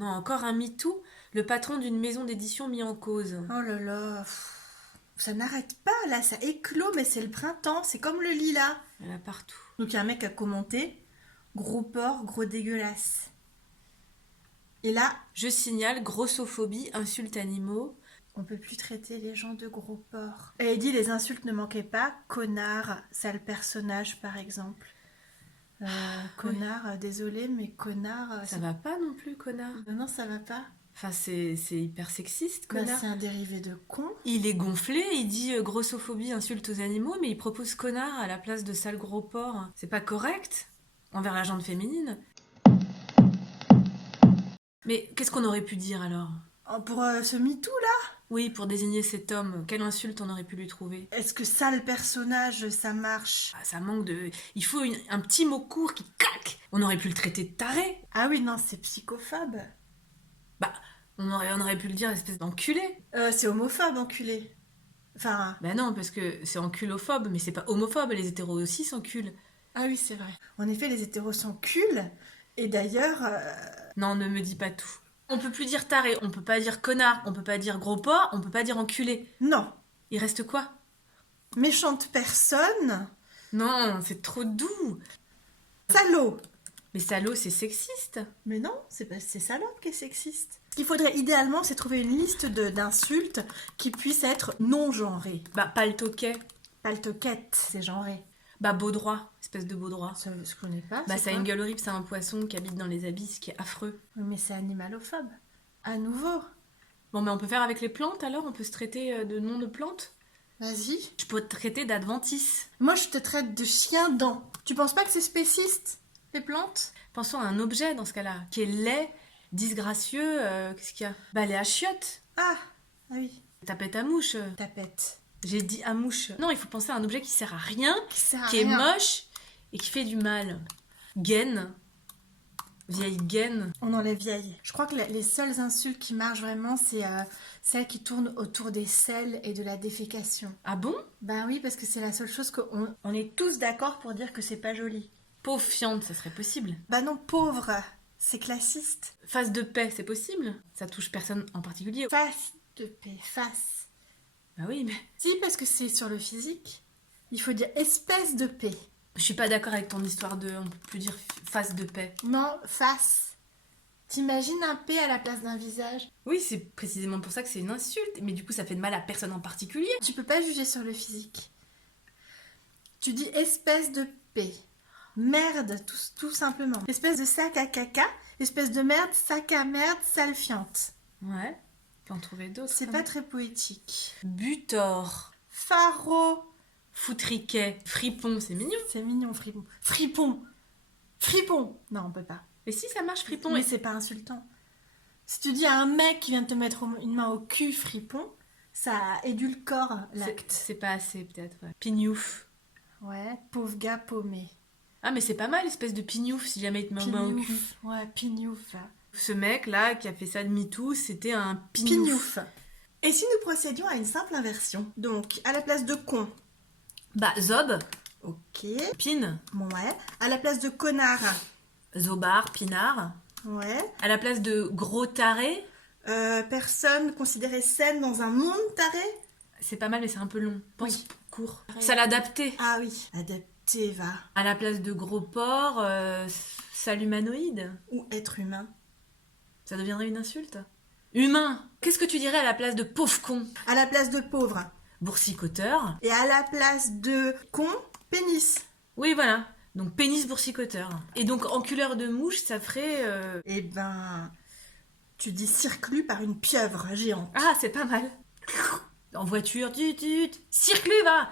Non, encore un MeToo, le patron d'une maison d'édition mis en cause. Oh là là, ça n'arrête pas là, ça éclot, mais c'est le printemps, c'est comme le lilas. Il y en a partout. Donc il y a un mec qui a commenté, gros porc, gros dégueulasse. Et là, Je signale grossophobie, insultes animaux. on peut plus traiter les gens de gros porcs. Et il dit les insultes ne manquaient pas, connard, sale personnage par exemple. Connard, désolé, mais connard... Ça va pas non plus, connard. Non, non, ça va pas. Enfin, c'est hyper sexiste, Bah, connard. c'est un dérivé de con. Il est gonflé, il dit grossophobie, insulte aux animaux, mais il propose connard à la place de sale gros porc. C'est pas correct envers la gente féminine. Mais qu'est-ce qu'on aurait pu dire alors? Oh, pour ce MeToo là, Oui, pour désigner cet homme, quelle insulte on aurait pu lui trouver? est-ce que sale personnage, ça marche? Ah, ça manque de... Il faut un petit mot court qui claque. On aurait pu le traiter de taré. Ah oui, non, c'est psychophobe. Bah, on aurait pu le dire espèce d'enculé. C'est homophobe, enculé. Enfin, Bah non, parce que c'est enculophobe, mais c'est pas homophobe, les hétéros aussi s'enculent. ah oui, c'est vrai. En effet, les hétéros s'enculent. Et d'ailleurs, Non, ne me dis pas tout. On peut plus dire taré, on peut pas dire connard, on peut pas dire gros porc, on peut pas dire enculé. non. Il reste quoi? Méchante personne, Non, c'est trop doux. salaud. Mais salaud, c'est sexiste. Mais non, c'est salope qui est sexiste. Ce qu'il faudrait idéalement, c'est trouver une liste d'insultes qui puissent être non genrées. Bah, paltoquet. Paltoquette, c'est genré. Bah, baudroie, espèce de baudroie. Ça, je connais pas. Bah, c'est ça a quoi? une gueule horrible, c'est un poisson qui habite dans les abysses, qui est affreux. Oui, mais c'est animalophobe. À nouveau. Bon, mais on peut faire avec les plantes alors? On peut se traiter de noms de plantes? Vas-y. Je peux te traiter d'adventice. Moi, je te traite de chien-dent. Tu penses pas que c'est spéciste, les plantes? Pensons à un objet dans ce cas-là, qui est laid, disgracieux, qu'est-ce qu'il y a? Bah, les à chiottes. Ah oui. Tapette à mouche. Tapette. J'ai dit à mouche. Non, il faut penser à un objet qui sert à rien, Qui sert à qui est rien. moche et qui fait du mal. Gaine. Vieille gaine. On enlève vieille. Je crois que les seules insultes qui marchent vraiment, c'est celles qui tournent autour des selles et de la défécation. Ah bon? Ben oui, parce que c'est la seule chose qu'on on est tous d'accord pour dire que c'est pas joli. Pauvre fiente, ça serait possible. Bah non, pauvre, c'est classiste. Face de paix, c'est possible. Ça touche personne en particulier. Face de paix, face. Bah oui, mais Si, parce que c'est sur le physique. Il faut dire espèce de paix. je suis pas d'accord avec ton histoire de... On peut plus dire face de paix. Non, face. T'imagines un P à la place d'un visage? Oui, c'est précisément pour ça que c'est une insulte. Mais du coup, ça fait de mal à personne en particulier. Tu peux pas juger sur le physique. Tu dis espèce de paix. Merde, tout simplement. Espèce de sac à caca, espèce de merde, sac à merde, sale fiante. Ouais. On peut en trouver d'autres. C'est hein. pas très poétique. Butor. Faro. Foutriquet. Fripon, c'est mignon. C'est mignon, fripon. Fripon. Fripon. Non, on peut pas. Mais si, ça marche, fripon. Mais c'est pas insultant. Si tu dis à un mec qui vient de te mettre une main au cul, fripon, ça édulcore l'acte. C'est pas assez, peut-être. Ouais. Pignouf. Ouais, pauvre gars paumé. Ah, mais c'est pas mal, espèce de pignouf, si jamais il te met une main au cul. Pignouf. Ouais, pignouf. Ce mec-là, qui a fait ça de MeToo, c'était un pignouf. Pignouf. Et si nous procédions à une simple inversion? Donc, à la place de con, Bah, zob, ok. pin, Ouais. À la place de connard, zobar, pinard. ouais. À la place de gros taré, Personne considérée saine dans un monde taré? c'est pas mal, mais c'est un peu long. Pense Oui. court. Ça l'adapter. Ah oui. Adapté, va. À la place de gros porc, sale humanoïde. Ou être humain. Ça deviendrait une insulte. Humain. Qu'est-ce que tu dirais à la place de pauvre con? À la place de pauvre. Boursicoteur. Et à la place de con, pénis. Oui, voilà. Donc pénis boursicoteur. Et donc enculeur de mouche, ça ferait... Eh ben, tu dis circlu par une pieuvre géante. Ah, c'est pas mal. En voiture, circule, va.